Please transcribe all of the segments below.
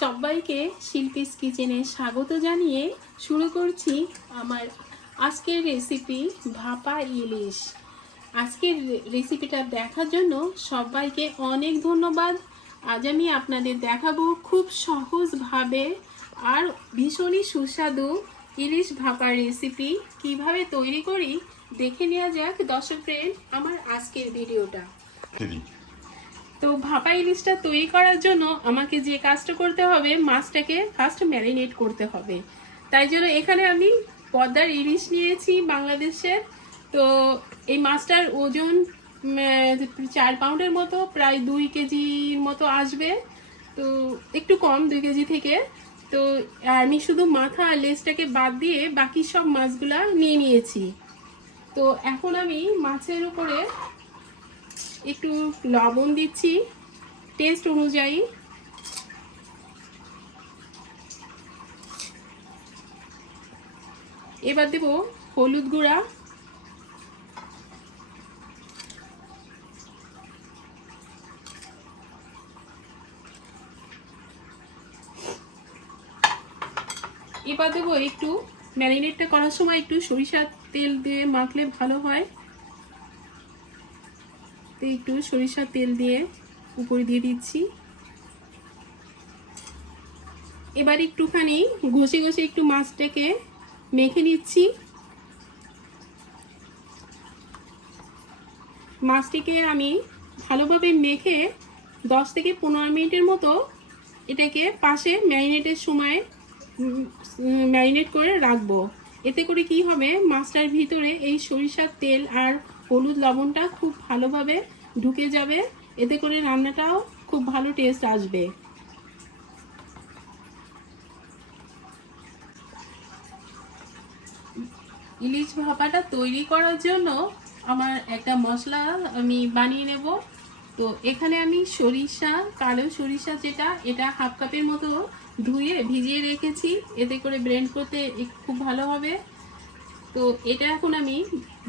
সবাইকে শিল্পীস কিচেনে স্বাগত জানিয়ে শুরু করছি আমার আজকের রেসিপি ভাপা ইলিশ। আজকের রেসিপিটা দেখার জন্য সবাইকে অনেক ধন্যবাদ। আজ আমি আপনাদের দেখাবো খুব সহজভাবে আর ভীষণই সুস্বাদু ইলিশ ভাপার রেসিপি কীভাবে তৈরি করি দেখে নেওয়া যাক। দর্শক ফ্রেন্ড আমার আজকের ভিডিওটা তো ভাপা ইলিশটা তৈরি করার জন্য আমাকে যে কাজটা করতে হবে, মাছটাকে ফার্স্ট ম্যারিনেট করতে হবে। তাই জন্য এখানে আমি পদ্মার ইলিশ নিয়েছি বাংলাদেশের। তো এই মাছটার ওজন চার পাউন্ডের মতো, প্রায় দুই কেজির মতো আসবে। তো একটু কম, দুই কেজি থেকে। তো আমি শুধু মাথা আর লেজটাকে বাদ দিয়ে বাকি সব মাছগুলা নিয়ে নিয়েছি। তো এখন আমি মাছের উপরে একটু লবণ দিচ্ছি টেস্ট অনুযায়ী। এবার দেব হলুদ গুঁড়া। এবার দেবো একটু ম্যারিনেটটা করার সময় একটু সরিষার তেল দিয়ে মাখলে ভালো হয়। তো একটু সরিষার তেল দিয়ে উপরে দিয়ে দিচ্ছি। এবার একটুখানি ঘষে ঘষে একটু মাছটাকে মেখে নিচ্ছি। মাছটিকে আমি ভালোভাবে মেখে দশ থেকে পনেরো মিনিটের মতো এটাকে পাশে ম্যারিনেটের সময় ম্যারিনেট করে রাখব। এতে করে কি হবে? মাছটার ভিতরে এই সরিষার তেল আর হলুদ লবণটা খুব ভালোভাবে ঢুকে যাবে। এতে করে রান্নাটাও খুব ভালো টেস্ট আসবে। ইলিশ ভাপাটা তৈরি করার জন্য আমার একটা মশলা আমি বানিয়ে নেব। তো এখানে আমি সরিষা, কালো সরিষা যেটা, এটা হাফ কাপের মতো ধুয়ে ভিজিয়ে রেখেছি। এতে করে ব্লেন্ড করতে খুব ভালো হবে। তো এটা এখন আমি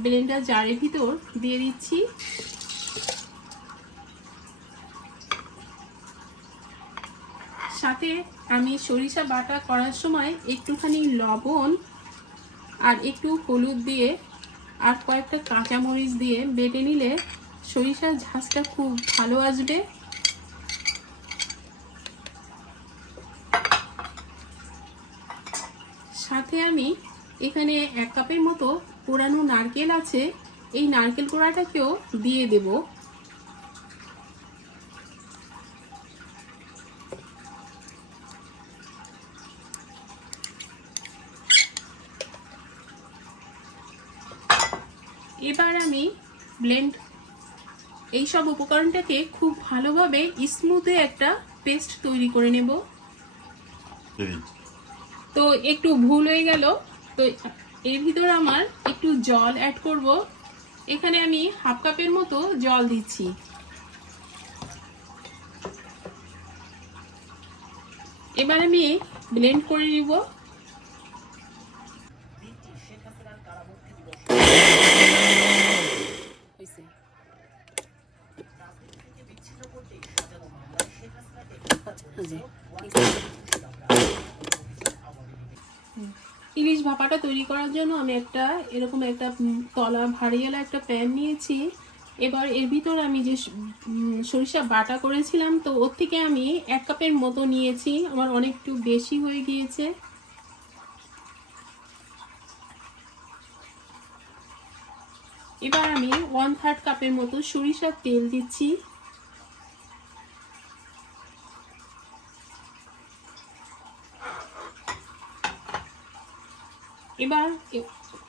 ব্লেন্ডার জারের ভিতর দিয়ে দিচ্ছি। সাথে আমি সরিষা বাটা করার সময় একটুখানি লবণ আর একটু হলুদ দিয়ে আর কয়েকটা কাঁচামরিচ দিয়ে বেটে নিলে সরিষার ঝাঁজটা খুব ভালো আসবে। সাথে আমি এখানে এক কাপের মতো পোড়ানো নারকেল আছে। এই নারকেল কোড়াটাকেও দিয়ে দেব। এবার আমি ব্লেন্ড এই সব উপকরণটাকে খুব ভালোভাবে স্মুথে একটা পেস্ট তৈরি করে নেব। তো একটু ভুল হয়ে গেল। তো এর ভিতর আমার একটু জল অ্যাড করব এখানে আমি হাফ কাপের মতো জল দিচ্ছি এবার আমি ব্লেন্ড করে নিব হয়েছে। ইলিশ ভাপাটা তৈরি করার জন্য আমি একটা, এরকম একটা তলা ভারীওয়ালা একটা প্যান নিয়েছি। এবার এর ভিতর আমি যে সরিষা বাটা করেছিলাম, তো ওর থেকে আমি এক কাপের মতো নিয়েছি। আমার অনেকটু বেশি হয়ে গিয়েছে। এবার আমি ওয়ান থার্ড কাপের মতো সরিষার তেল দিচ্ছি। এবার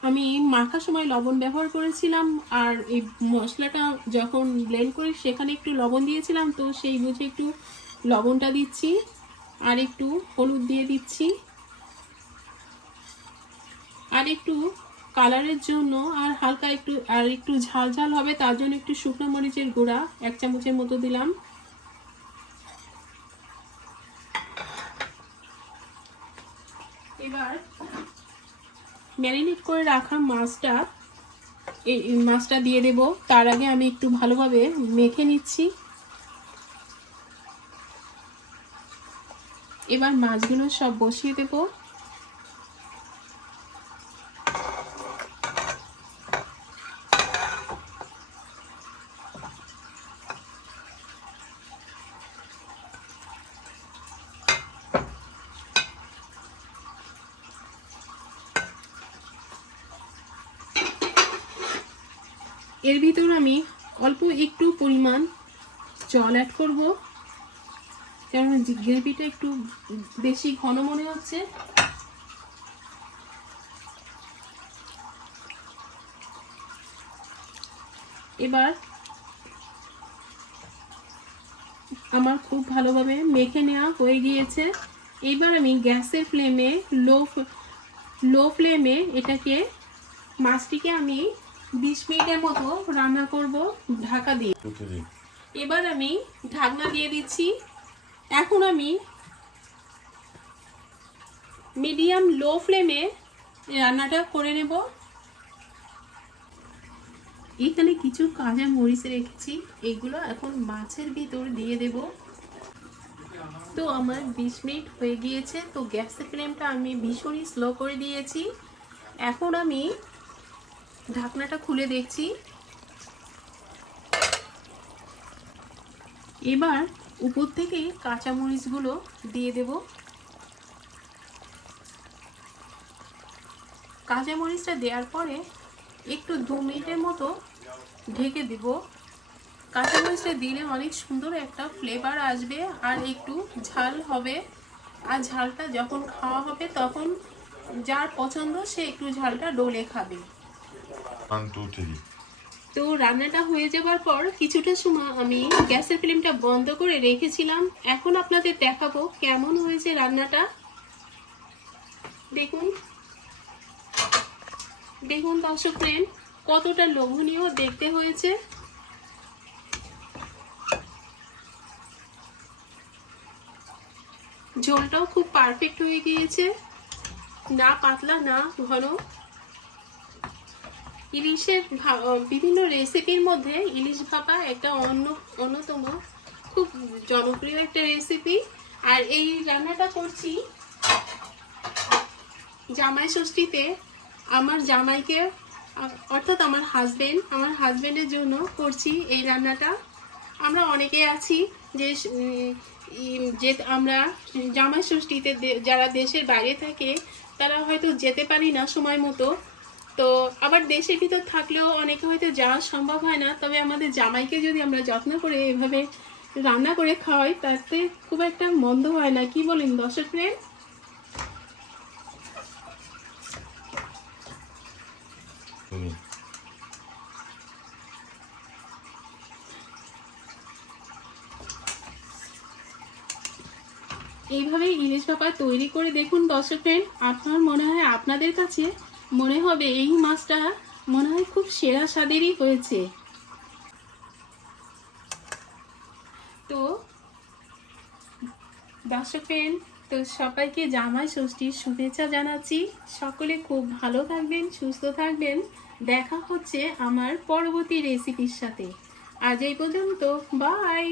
আমি মাখার সময় লবণ ব্যবহার করেছিলাম, আর এই মশলাটা যখন ব্লেন্ড করি সেখানে একটু লবণ দিয়েছিলাম, তো সেই বুঝে একটু লবণটা দিচ্ছি, আর একটু হলুদ দিয়ে দিচ্ছি। আর একটু কালারের জন্য আর হালকা একটু, আর একটু ঝাল ঝাল হবে, তার জন্য একটু শুকনো মরিচের গুঁড়া এক চামচের মতো দিলাম। ম্যারিনেট করে রাখা মাছটা, এই মাছটা দিয়ে দেব। তার আগে আমি একটু ভালোভাবে মেখে নিচ্ছি। এবার মাছগুলো সব বসিয়ে দেবো। এর ভিতর আমি অল্প একটু পরিমাণ জল অ্যাড করব। কারণ গ্রেভিটা একটু বেশি ঘন মনে হচ্ছে। এবার আমার খুব ভালোভাবে মেখে নেওয়া হয়ে গিয়েছে। এবার আমি গ্যাসের ফ্লেমে লো লো ফ্লেমে এটাকে মাছটিকে আমি বিশ মিনিটের মতো রান্না করব ঢাকা দিয়ে। এবার আমি ঢাকনা দিয়ে দিচ্ছি। এখন আমি মিডিয়াম লো ফ্লেমে রান্নাটা করে নেব। এখানে কিছু কাঁচা মরিচ রেখেছি। এগুলো এখন মাছের ভিতর দিয়ে দেব। তো আমার বিশ মিনিট হয়ে গিয়েছে। তো গ্যাসের ফ্লেমটা আমি ভীষণই স্লো করে দিয়েছি। এখন আমি ঢাকনাটা খুলে দেখছি। এবার উপর থেকে কাঁচামরিচগুলো দিয়ে দেব। কাঁচামরিচটা দেওয়ার পরে একটু দু মিনিটের মতো ঢেকে দেব। কাঁচামরিচটা দিলে অনেক সুন্দর একটা ফ্লেভার আসবে আর একটু ঝাল হবে। আর ঝালটা যখন খাওয়া হবে তখন যার পছন্দ সে একটু ঝালটা ডোলে খাবে। তো রান্নাটা হয়ে যাবার পর কিছুটা সময় আমি গ্যাসের ফ্লেমটা বন্ধ করে রেখেছিলাম। এখন আপনাদের দেখাবো কেমন হয়েছে রান্নাটা। দেখুন। দেখুন দর্শক কতটা লোভনীয় দেখতে হয়েছে। ঝোলটাও খুব পারফেক্ট হয়ে গিয়েছে। না পাতলা, না ঘন। ইলিশের বিভিন্ন রেসিপির মধ্যে ইলিশ ভাপা একটা অন্য অন্যতম খুব জনপ্রিয় একটা রেসিপি আর এই রান্নাটা করছি জামাই ষষ্ঠীতে। আমার জামাইকে, অর্থাৎ আমার হাজবেন্ড আমার হাজবেন্ডের জন্য করছি এই রান্নাটা। আমরা অনেকে আছি যে যে আমরা জামাই ষষ্ঠীতে যারা দেশের বাইরে থাকে, তারা হয়তো যেতে পারি না সময় মতো। তো আবার দেশের ভিতর থাকলেও অনেকে হয়তো যাওয়া সম্ভব হয় না তবে আমাদের জামাইকে যদি আমরা যত্ন করে এভাবে রান্না করে খাওয়াই তাতে খুব একটা মন্দ হয় না। কি বলেন দর্শক ফ্রেন্ড এইভাবে ইলিশ ভাপা তৈরি করে দেখুন দর্শক ফ্রেন্ড আপনার মনে হয় আপনাদের কাছে মনে হবে এই মাছটা মনে হয় খুব সেরা স্বাদেরই হয়েছে। তো দর্শক ফ্রেন্ড, তো সবাইকে জামাই ষষ্ঠীর শুভেচ্ছা জানাচ্ছি। সকলে খুব ভালো থাকবেন, সুস্থ থাকবেন। দেখা হচ্ছে আমার পরবর্তী রেসিপির সাথে। আজ এই পর্যন্ত বাই